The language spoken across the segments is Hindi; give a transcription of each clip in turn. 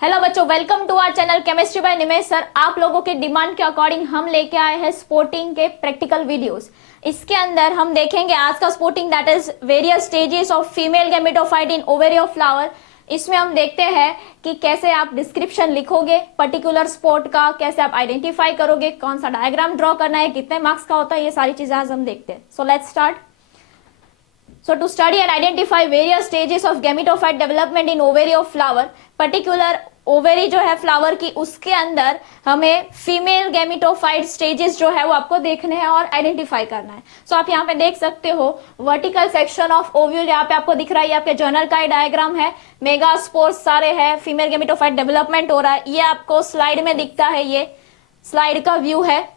हेलो बच्चों, welcome to our channel chemistry by Nimesh sir. आप लोगों के डिमांड के अकॉर्डिंग हम लेके आए हैं स्पोर्टिंग के प्रैक्टिकल वीडियोस। इसके अंदर हम देखेंगे आज का sporting that is various stages of female gametophyte in ovary of flower. इसमें हम देखते हैं कि कैसे आप डिस्क्रिप्शन लिखोगे पर्टिकुलर स्पोर्ट का, कैसे आप आइडेंटिफाई करोगे, कौन सा डायग्राम ड्रॉ करना है, कितने मार्क्स का होता है, ये सारी चीजें आज हम देखते हैं। सो let's start. So to study and identify various stages of gametophyte development in ovary of flower, particular ovary जो है फ्लावर की, उसके अंदर हमें फीमेल गैमेटोफाइट स्टेजेस जो है वो आपको देखने हैं और आइडेंटिफाई करना है। सो आप यहाँ पे देख सकते हो वर्टिकल सेक्शन ऑफ ओव्यूल यहाँ पे आपको दिख रहा है, ये आपके जर्नल का ही डायग्राम है। मेगास्पोर्स सारे हैं, फीमेल गैमेटोफाइट डेवलपमेंट हो रहा है, ये आपको स्लाइड में दिखता है, ये स्लाइड का व्यू है।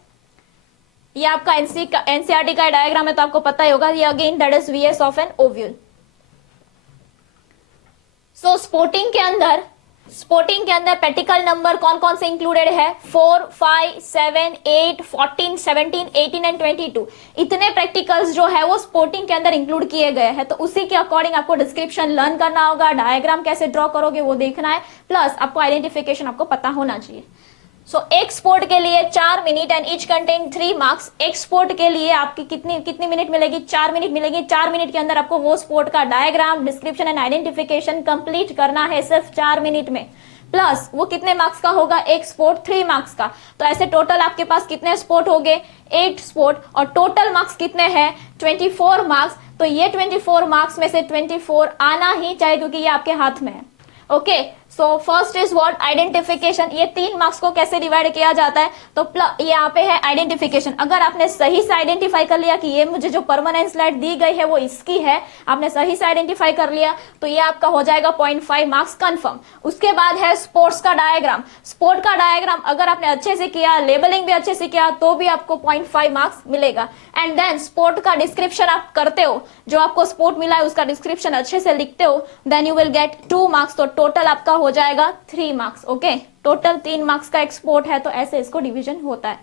ये आपका एनसीईआरटी का डायग्राम है तो आपको पता ही होगा। ये again that is VS of an ovule. So स्पोर्टिंग के अंदर पेटिकल नंबर कौन कौन से इंक्लूडेड है? 4, 5, 7, 8, 14, 17, 18 एंड 22। इतने प्रैक्टिकल्स जो है वो स्पोर्टिंग के अंदर इंक्लूड किए गए हैं। तो उसी के अकॉर्डिंग आपको डिस्क्रिप्शन लर्न करना होगा, डायग्राम कैसे ड्रॉ करोगे वो देखना है, प्लस आपको आइडेंटिफिकेशन आपको पता होना चाहिए। सो एक स्पोर्ट के लिए 4 minute and each contain 3 marks. एक स्पोर्ट के लिए आपकी कितनी मिनट मिलेगी? 4 मिनट मिलेगी। 4 मिनट के अंदर आपको वो स्पोर्ट का diagram, description and identification complete करना है सिर्फ 4 मिनट में। प्लस वो कितने मार्क्स का होगा? एक स्पोर्ट 3 मार्क्स का। तो ऐसे टोटल आपके पास कितने स्पोर्ट हो गए? 8 स्पोर्ट। और टोटल मार्क्स कितने हैं? 24 मार्क्स। तो ये 24 मार्क्स में से 24 आना ही चाहिए क्योंकि ये आपके हाथ में है। Okay, so first is what? Identification. ये 3 मार्क्स को कैसे डिवाइड किया जाता है? तो ये यहाँ पे है आइडेंटिफिकेशन। अगर आपने सही से आइडेंटिफाई कर लिया कि ये मुझे जो परमानेंट स्लाइड दी गई है वो इसकी है, आपने सही से आइडेंटिफाई कर लिया तो ये आपका हो जाएगा 0.5 मार्क्स कंफर्म। उसके बाद है स्पोर्ट्स का डायग्राम। स्पोर्ट का डायग्राम अगर आपने अच्छे से किया, लेबलिंग भी अच्छे से किया, तो भी आपको 0.5 मार्क्स मिलेगा। एंड देन स्पोर्ट का डिस्क्रिप्शन आप करते हो, जो आपको स्पोर्ट मिला है उसका डिस्क्रिप्शन अच्छे से लिखते हो, then you will get 2 marks. तो टोटल आपका हो जाएगा 3 मार्क्स। ओके, टोटल 3 मार्क्स का एक्सपोर्ट है तो ऐसे इसको डिवीजन होता है।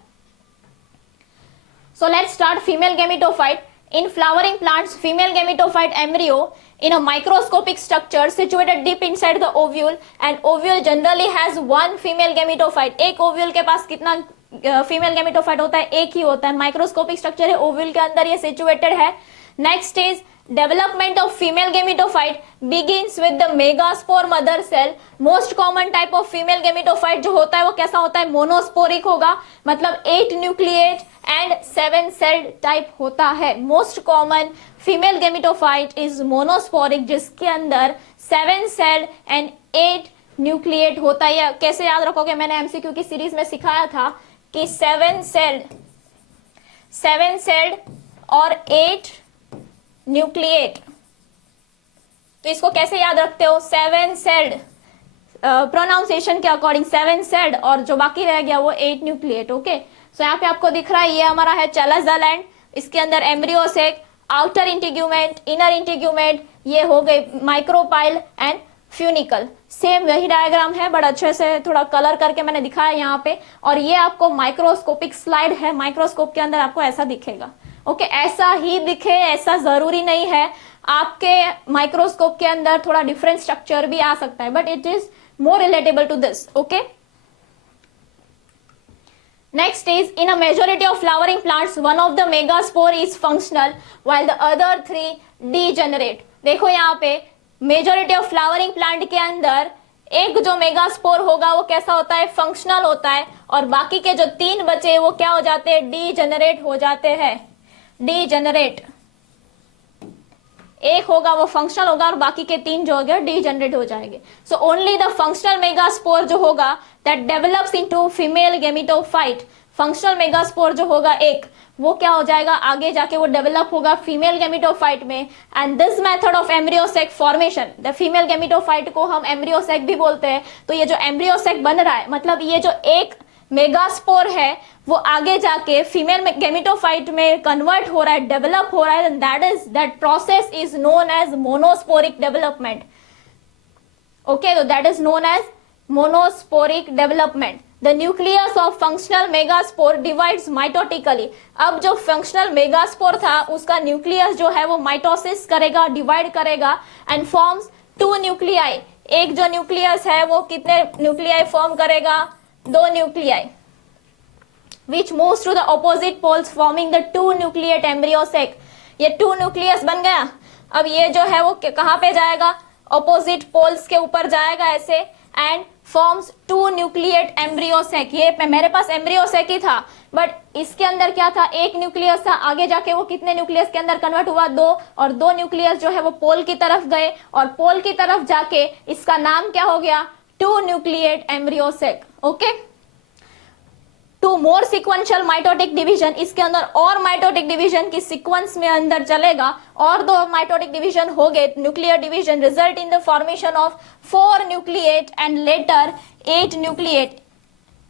So let's start. Female gametophyte in flowering plants, female gametophyte embryo in a microscopic structure situated deep inside the ovule, and ovule generally has one female gametophyte। एक ओव्यूल के पास कितना फीमेल गैमेटोफाइट होता है? एक ही होता है। माइक्रोस्कोपिक स्ट्रक्चर है, ओव्यूल के अंदर ये सिचुएटेड है। Next is development of female gametophyte begins with the megaspore mother cell. Most common type of female gametophyte जो होता है वो कैसा होता है? मोनोस्पोरिक होगा, मतलब 8 न्यूक्लिएट एंड 7 सेल्ड टाइप होता है। Most common female gametophyte is monosporic, जिसके अंदर 7 सेल्ड एंड 8 न्यूक्लिएट होता है। कैसे याद रखोगे? मैंने एमसीक्यू की सीरीज में सिखाया था कि 7 सेल्ड और 8 न्यूक्लिएट। तो इसको कैसे याद रखते हो? 7 सेल्ड प्रोनाउंसिएशन के अकॉर्डिंग 7 सेल्ड और जो बाकी रह गया वो 8 न्यूक्लिएट। ओके, सो यहाँ पे आपको दिख रहा है ये हमारा है चैलस द लैंड। इसके अंदर embryo sac, outer integument, inner integument, ये हो गए माइक्रोपाइल एंड फ्यूनिकल। सेम वही डायग्राम है बट अच्छे से थोड़ा कलर करके मैंने दिखाया यहाँ पे। और ये आपको माइक्रोस्कोपिक स्लाइड है, माइक्रोस्कोप के अंदर आपको ऐसा दिखेगा। ओके, ऐसा ही दिखे ऐसा जरूरी नहीं है, आपके माइक्रोस्कोप के अंदर थोड़ा डिफरेंट स्ट्रक्चर भी आ सकता है, but it is more relatable to this. Okay, next is in a majority of flowering plants one of the megaspore is functional while the other 3 degenerate। देखो यहाँ पे मेजोरिटी ऑफ फ्लावरिंग प्लांट के अंदर एक जो मेगास्पोर होगा वो कैसा होता है? फंक्शनल होता है, और बाकी के जो 3 बचे वो क्या हो जाते हैं? डीजेनरेट हो जाते हैं। डीजेनरेट, एक होगा वो फंक्शनल होगा और बाकी के 3 जो हो गए डीजेनरेट हो जाएंगे। So only the functional megaspore जो होगा that develops into female gametophyte. Functional megaspore जो होगा एक, वो क्या हो जाएगा? आगे जाके वो डेवलप होगा फीमेल गैमेटोफाइट में। And this method of embryo sac formation, the female gametophyte को हम एम्ब्रियोसेक भी बोलते हैं। तो ये जो एम्ब्रियोसेक बन रहा है, मतलब ये जो एक मेगास्पोर है वो आगे जाके फीमेल गैमेटोफाइट में कन्वर्ट हो रहा है, डेवलप हो रहा है, that process is known as monosporic development. Okay, तो that is known as monosporic development. The nucleus of functional megaspore divides mitotically. अब जो फंक्शनल मेगास्पोर था उसका न्यूक्लियस जो है वो माइटोसिस करेगा, डिवाइड करेगा एंड फॉर्म्स 2 न्यूक्लियाई। एक जो न्यूक्लियस है वो कितने न्यूक्लियाई फॉर्म करेगा, 2 nuclei, which moves to the opposite poles forming the 2 nucleate embryo sac। ये 2 न्यूक्लियस बन गया। अब ये जो है वो कहाँ पे जाएगा, ऑपोजिट पोल्स के ऊपर जाएगा ऐसे, and forms 2 nucleate embryo sac. ये मेरे पास एम्ब्रियो सेक ही था, बट इसके अंदर क्या था, एक न्यूक्लियस था, आगे जाके वो कितने न्यूक्लियस के अंदर कन्वर्ट हुआ, 2, और 2 न्यूक्लियस जो है वो पोल की तरफ गए, और पोल की तरफ जाके इसका नाम क्या हो गया, 2 न्यूक्लिएट एम्ब्रियो सेक। ओके, 2 मोर सिक्वेंशियल माइटोटिक डिवीजन, इसके अंदर और माइटोटिक डिवीजन की सीक्वेंस में अंदर चलेगा, और 2 माइटोटिक डिवीजन हो गए, nuclear division result in the formation of 4 nucleate and later 8 nucleate.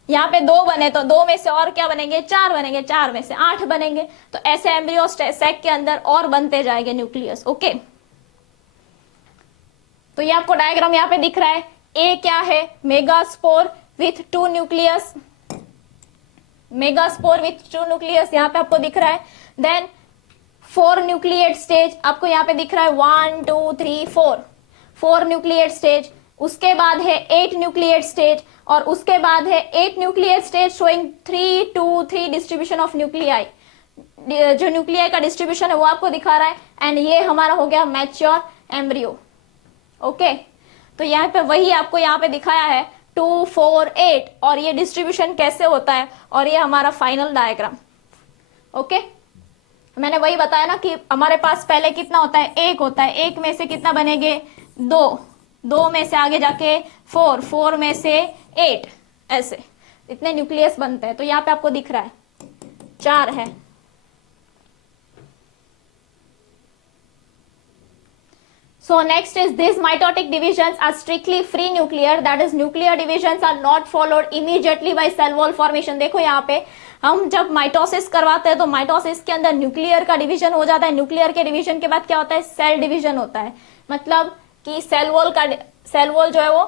यहाँ पे 2 बने तो 2 में से और क्या बनेंगे, 4 बनेंगे, 4 में से 8 बनेंगे। तो ऐसे एम्ब्रियो सेक के अंदर और बनते जाएंगे न्यूक्लियस। ओके, तो ये आपको डायग्राम यहाँ पे दिख रहा है। ए क्या है, megaspore with 2 nucleus, megaspore with 2 nucleus यहाँ पे आपको दिख रहा है। देन 4 न्यूक्लिएट स्टेज आपको यहाँ पे दिख रहा है, 1 2 3 4 न्यूक्लिएट स्टेज। उसके बाद है 8 न्यूक्लिएट स्टेज, और उसके बाद है 8 nucleate stage showing 3 2 3 distribution of nuclei. जो न्यूक्लियाई का डिस्ट्रीब्यूशन है वो आपको दिखा रहा है, एंड ये हमारा हो गया मैच्योर एम्ब्रियो। ओके, तो यहाँ पे वही आपको यहाँ पे दिखाया है 2 4 8, और ये डिस्ट्रीब्यूशन कैसे होता है, और ये हमारा फाइनल डायग्राम। ओके, मैंने वही बताया ना कि हमारे पास पहले कितना होता है, 1 होता है, 1 में से कितना बनेंगे, 2 में से आगे जाके 4 में से 8, ऐसे इतने न्यूक्लियस बनते हैं। तो यहाँ पे आपको दिख रहा है 4 है। So next is these mitotic divisions are strictly free nuclear, that is nuclear divisions are not followed immediately by cell wall formation। देखो यहाँ पे हम जब माइटोसिस करवाते हैं तो माइटोसिस के अंदर न्यूक्लियर का डिवीजन हो जाता है, न्यूक्लियर के डिवीजन के बाद क्या होता है, सेल डिवीजन होता है। मतलब कि सेल वॉल जो है वो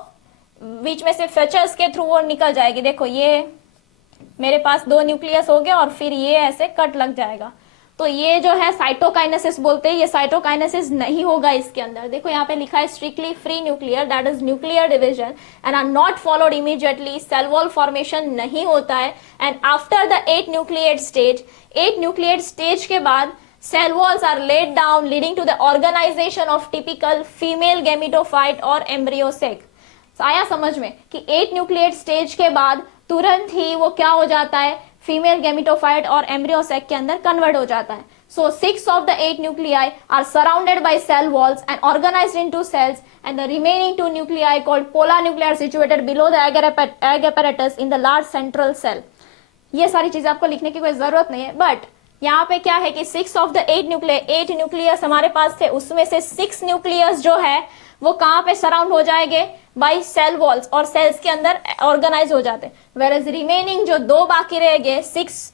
बीच में से फेचर्स के थ्रू वो निकल जाएगी। देखो ये मेरे पास 2 न्यूक्लियस हो गया, और फिर ये ऐसे कट लग जाएगा। तो ये जो है साइटोकाइनेसिस बोलते हैं, ये साइटोकाइनेसिस नहीं होगा इसके अंदर। देखो यहाँ पे लिखा है strictly free nuclear, that is nuclear division and are not followed immediately, cell wall formation नहीं होता है। And after the 8 nucleate stage, 8 nucleate stage के बाद cell walls are laid down leading to the organization of typical female gametophyte और embryo sac। आया समझ में कि 8 न्यूक्लिएट स्टेज के बाद तुरंत ही वो क्या हो जाता है, फीमेल गेमिटोफाइट और एम्ब्रियो सेक के अंदर कन्वर्ट हो जाता है। So 6 of the 8 nuclei are surrounded by cell walls and organized into cells, and the remaining 2 nuclei called polar nuclei are situated below the egg apparatus in the large central cell। ये सारी चीजें आपको लिखने की कोई जरूरत नहीं है, बट यहाँ पे क्या है कि 6 of the 8 nuclei, 8 न्यूक्लियस हमारे पास थे, उसमें से 6 न्यूक्लियस जो है वो कहाँ पे सराउंड हो जाएंगे, बाई सेल वॉल्स, और सेल्स के अंदर ऑर्गेनाइज हो जाते हैं। वेयर रिमेनिंग जो 2 बाकी रह गए,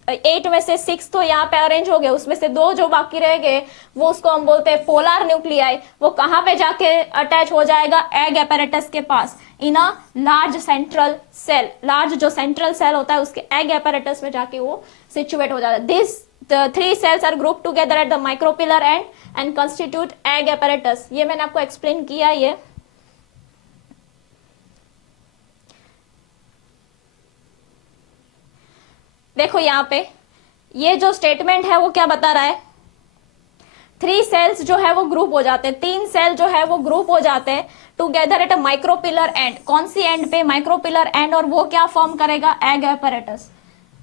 8 में से 6 तो यहाँ पे अरेंज हो गए, उसमें से 2 जो बाकी रह गए वो उसको हम बोलते हैं पोलर न्यूक्लियाई। वो कहाँ पे जाके अटैच हो जाएगा, एग एपैरेटस के पास, in a large central cell. Large जो सेंट्रल सेल होता है उसके एग एपैरेटस में जाके वो सिचुएट हो जाता है। This The 3 cells are grouped together at the micropillar end and constitute egg apparatus। ये मैंने आपको एक्सप्लेन किया। ये देखो यहाँ पे ये जो स्टेटमेंट है वो क्या बता रहा है, 3 सेल्स जो है वो ग्रुप हो जाते हैं, 3 सेल जो है वो ग्रुप हो जाते हैं together at a micropylar and. कौन सी एंड पे, माइक्रोपिलर एंड, और वो क्या फॉर्म करेगा, एग एपैरेटस।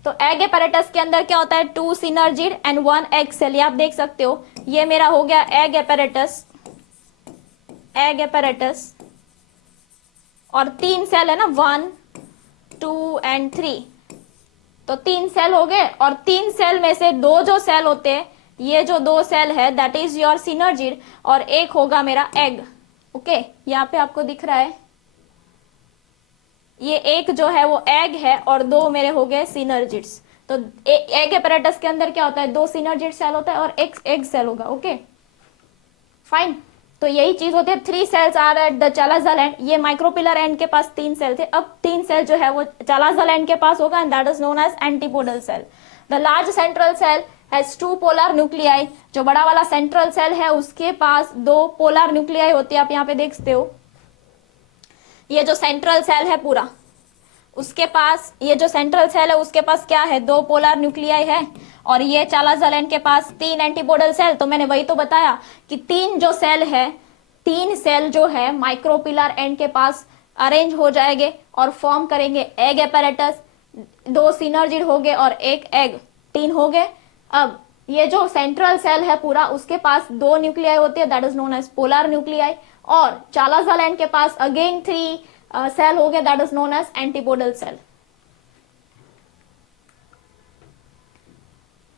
तो एग एपैरेटस के अंदर क्या होता है, 2 सिनर्जिड एंड 1 एग सेल। ये आप देख सकते हो, ये मेरा हो गया एग एपैरेटस, एग एपैरेटस, और 3 सेल है ना, 1 2 एंड 3। तो 3 सेल हो गए, और 3 सेल में से 2 जो सेल होते हैं, ये जो 2 सेल है दैट इज योर सिनर्जिड, और एक होगा मेरा एग। ओके, यहाँ पे आपको दिख रहा है ये एक जो है वो एग है, और 2 मेरे हो गए सिनर्जिड्स। तो एग एपैरेटस के अंदर क्या होता है, 2 सिनर्जिड सेल होता है और एक एग सेल होगा। ओके फाइन, तो यही चीज होती है। 3 cells are at the chalazal end. ये माइक्रोपिलर एंड के पास 3 सेल थे, अब 3 सेल जो है वो चालाजल एंड के पास होगा, and that is known as antipodal cell. The large central cell has 2 polar nuclei. जो बड़ा वाला सेंट्रल सेल है उसके पास 2 पोलर न्यूक्लियाई होती है, आप यहाँ पे देखते हो। ये जो सेंट्रल सेल है पूरा, उसके पास ये जो सेंट्रल सेल है उसके पास क्या है, 2 पोलर न्यूक्लियाई है, और ये चालाजल एंड के पास 3 एंटीपोडल सेल। तो मैंने वही तो बताया कि 3 जो सेल है, 3 सेल जो है माइक्रोपिलर एंड के पास अरेंज हो जाएंगे और फॉर्म करेंगे एग एपैरेटस, 2 सिनर्जिड हो गए और 1 एग, 3 हो गए। अब ये जो सेंट्रल सेल है पूरा, उसके पास 2 न्यूक्लियाई होती है, that is known as polar nuclei, और चालाजल एंड के पास अगेन 3 सेल हो गए, that is known as antipodal cell.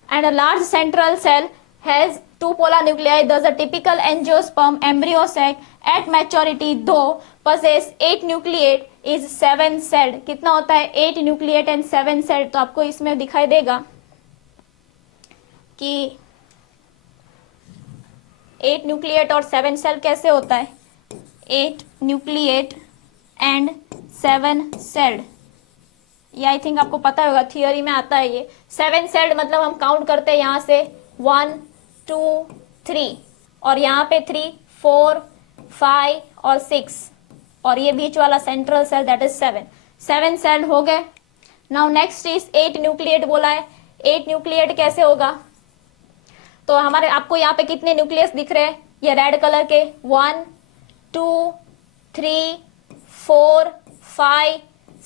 And a large central cell has 2 polar nuclei. Thus, a typical angiosperm embryo sac at maturity, though possess 8 nucleate, is 7 celled. कितना होता है? 8 nucleate and 7 celled. तो आपको इसमें दिखाई देगा कि 8 nucleate और 7 cell कैसे होता है? 8 nucleate and 7 celled. ये आई थिंक आपको पता होगा, थियोरी में आता है ये। 7 सेल्ड मतलब हम काउंट करते हैं यहां से 1 2 3, और यहाँ पे 3 4 5 और 6, और ये बीच वाला central cell that is 7 celled हो गए। नाउ नेक्स्ट इज 8 न्यूक्लिएट बोला है। 8 न्यूक्लिएट कैसे होगा? तो हमारे आपको यहाँ पे कितने न्यूक्लियस दिख रहे हैं? ये रेड कलर के 1 2 3 4 5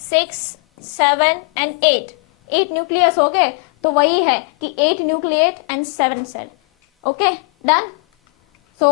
6 7 एंड 8 न्यूक्लियस हो गए। तो वही है कि 8 nucleate and 7 cell. Okay, done. So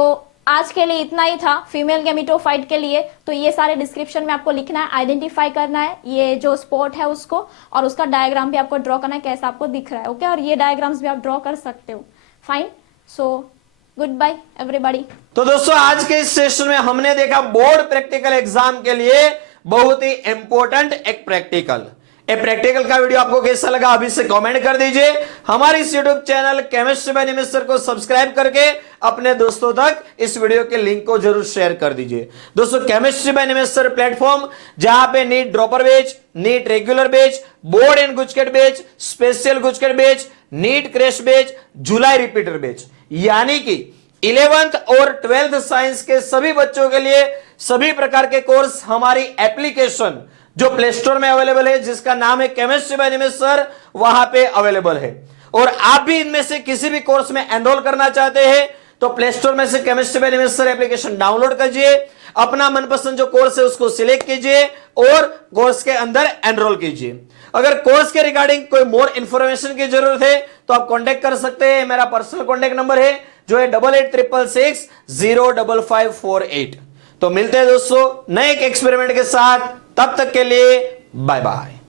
आज के लिए इतना ही था फीमेल गैमेटोफाइट के लिए। तो ये सारे डिस्क्रिप्शन में आपको लिखना है, आइडेंटिफाई करना है ये जो स्पॉट है उसको, और उसका डायग्राम भी आपको ड्रॉ करना है कैसा आपको दिख रहा है। ओके, और ये डायग्राम्स भी आप ड्रॉ कर सकते हो। Fine, so goodbye everybody. तो दोस्तों आज के इस सेशन में हमने देखा बोर्ड प्रैक्टिकल एग्जाम के लिए बहुत ही इंपॉर्टेंट एक प्रैक्टिकल। ए प्रैक्टिकल का वीडियो आपको कैसा लगा अभी से कमेंट कर दीजिए। हमारे इस YouTube channel chemistry by Nimish sir को सब्सक्राइब करके अपने दोस्तों तक इस वीडियो के लिंक को जरूर शेयर कर दीजिए। दोस्तों chemistry by Nimish sir platform जहां पे NEET dropper batch, NEET regular batch, board and GUJCET batch, special GUJCET batch, NEET crash batch, July repeater batch, यानी कि 11th और 12th साइंस के सभी बच्चों के लिए सभी प्रकार के कोर्स हमारी एप्लीकेशन जो प्ले स्टोर में अवेलेबल है, जिसका नाम है केमिस्ट्री बाय निमिष सर, वहां पे अवेलेबल है। और आप भी इनमें से किसी भी कोर्स में एनरोल करना चाहते हैं तो प्ले स्टोर में से chemistry by Nimish sir application download कीजिए, अपना मनपसंद जो कोर्स है उसको सिलेक्ट कीजिए और कोर्स के अंदर एनरोल कीजिए। अगर कोर्स के रिगार्डिंग कोई मोर इंफॉर्मेशन की जरूरत है तो आप कांटेक्ट कर सकते हैं। मेरा पर्सनल कांटेक्ट नंबर है जो है 8866605548। तो मिलते हैं दोस्तों नए एक एक्सपेरिमेंट के साथ, तब तक के लिए बाय बाय।